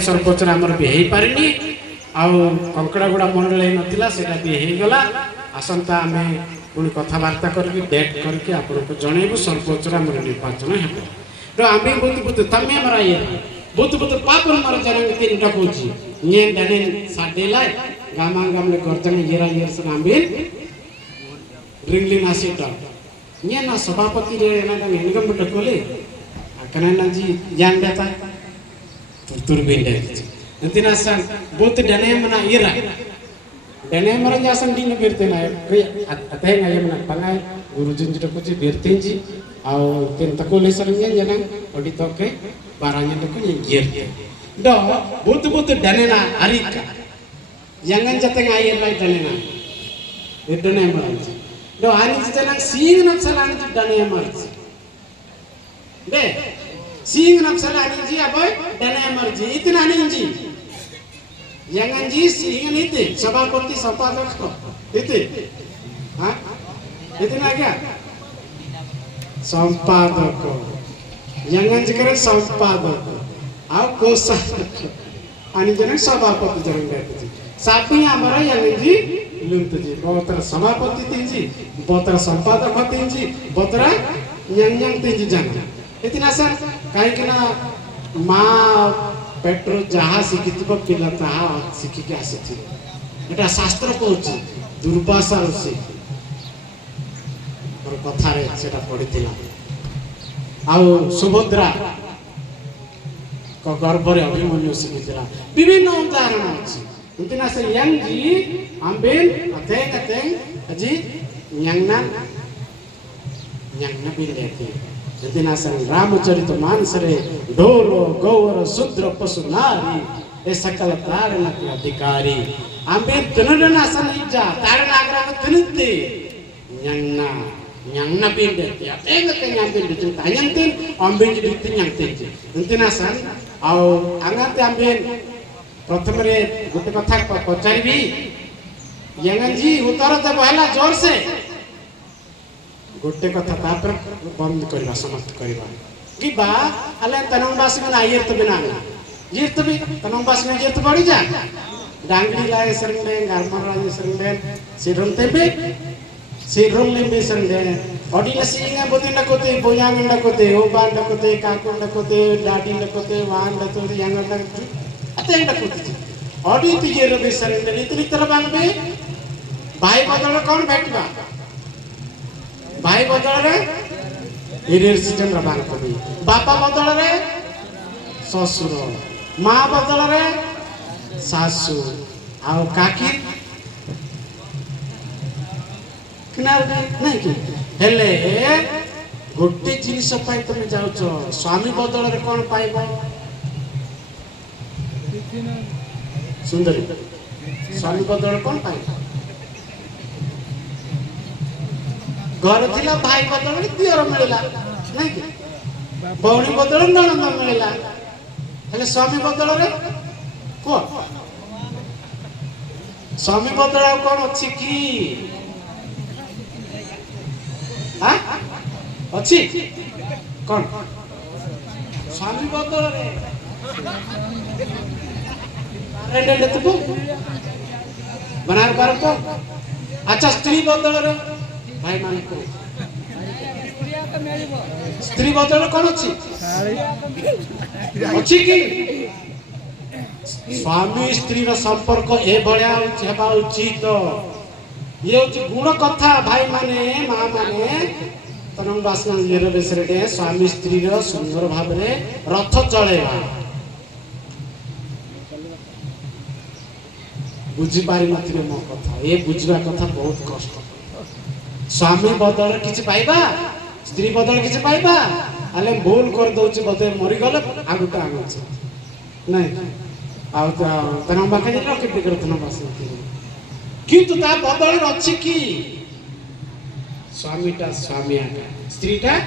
सरपंच आमर भी हो पारे कंकड़ागुड़ा मंडल नाला से होगला आसंता आम पुणी कथबार्ता करके डेट करके आपको जनइबू सरपंच निर्वाचन हो आम बुत बुत तमें मरा ये बुत बुत पापर मर जन तीन डकूची ये डने साडेला गामा गामले गर्जन येरा येर से आम्बिल ड्रिंगलिंग आसीट ये ना सभापति रे ना इनकम डकोले अकना ना जी जान देता तुर बिंडे नंतिना सन बुत डने मना येरा डने मरा जासन दिन बिरते ना अतः ना ये मना पंगाय गुरुजन जी डकोची बिरते जी आउ तीन तकोले सरंगे जना ओडी तोके बाराnya डको ये गिर दो बुत बुत डने ना areca jangan jateng air lai dana itu nih emergency do ani jangan sing nak salah ani dana emergency deh sing nak salah ani ji apa dana emergency itu ani ji jangan ji sing itu sabapati sampadak itu hah itu naga sampadak jangan jikar sampadak aku kosa ani jangan sabapati jangan gitu साथी हमारा yang जी लुंत जी बोतर सभापति तीजी बोतर संपादक तीजी बोतर yang तीजी जाना इतना sir कहीं कि ना माँ पेट्रो जहाँ सिखित को पिला तहाँ सिखी के आसे थी इटा शास्त्र को उच्च दुर्भाषा उसे और कथारे सेटा पढ़ी थिला आउ सुभद्रा को गर्भरे अभिमन्यु सिखी थिला विभिन्न उदाहरण अछि इतना से yang जी ambil ateng aji yang na bileti इतना से रामचरित मानस रे ढोलो गौर शूद्र पशु नारी ए सकल तारण के अधिकारी ambil तनुडना सन इजा तारण आग्रह तनुते yang na bileti ateng yang bileti tanyang tin ambil jadi tin yang tin इतना सन au angat ambil प्रथम रे गोटे कथा पचारि यंगन जी उत्तर दे पहला जोर से गोटे कथा तापर बंद करबा समाप्त करबा कि बा अले तनंबासी में आयर तो बिना ये तो भी तनंबासी में ये तो बढ़ी जा डांगली लाए सरंडे गारमर राजे सरंडे सिरंते बे सिरंले बे सरंडे ओडिला सिंगा बोतिना कोते बोयांगंडा कोते ओबांडा कोते काकुंडा कोते डाडींडा कोते वांडा कोते यंगंडा अतें डकुती ऑडी तिजे रबे सरेंडर इतनी तरह बांग बे भाई बदल कौन बैठबा भाई बदल रे हिरेर सीजन रबांग कबी बापा बदल रे ससुर माँ बदल रे सासू आउ काकी किनार नहीं कि हेले गोटे जिनिस पाई तुम जाउछ स्वामी बदल रे कौन पाइबा सुंदरी स्वामी बदल कौन पाई घर थिला भाई बदल दियर मिलला नहीं कि बौणी बदल ननंद मिलला हेले स्वामी बदल रे को स्वामी बदल कौन अछि की हां अछि कौन स्वामी बदल रे रेंडे तो बनार बार तो अच्छा स्त्री बदल रे भाई मान को स्त्री बदल कौन अछि अछि की स्वामी स्त्री रो संपर्क ए भलिया हेबा उचित ये होची गुण कथा भाई माने मां माने तनम बासना लेर बेसरे दे स्वामी स्त्री रो सुंदर भाव रे रथ चलेबा बुझी पारि नथिले मो कथा ए बुझवा कथा बहुत कष्ट स्वामी बदल किछि पाइबा स्त्री बदल किछि पाइबा अले भूल कर दउछि बते मरि गले आगुटा आगछ नहीं आ तनम बाके जे रखे बिकर तनम बास किंतु ता बदल अछि की स्वामीटा स्वामी आका स्त्रीटा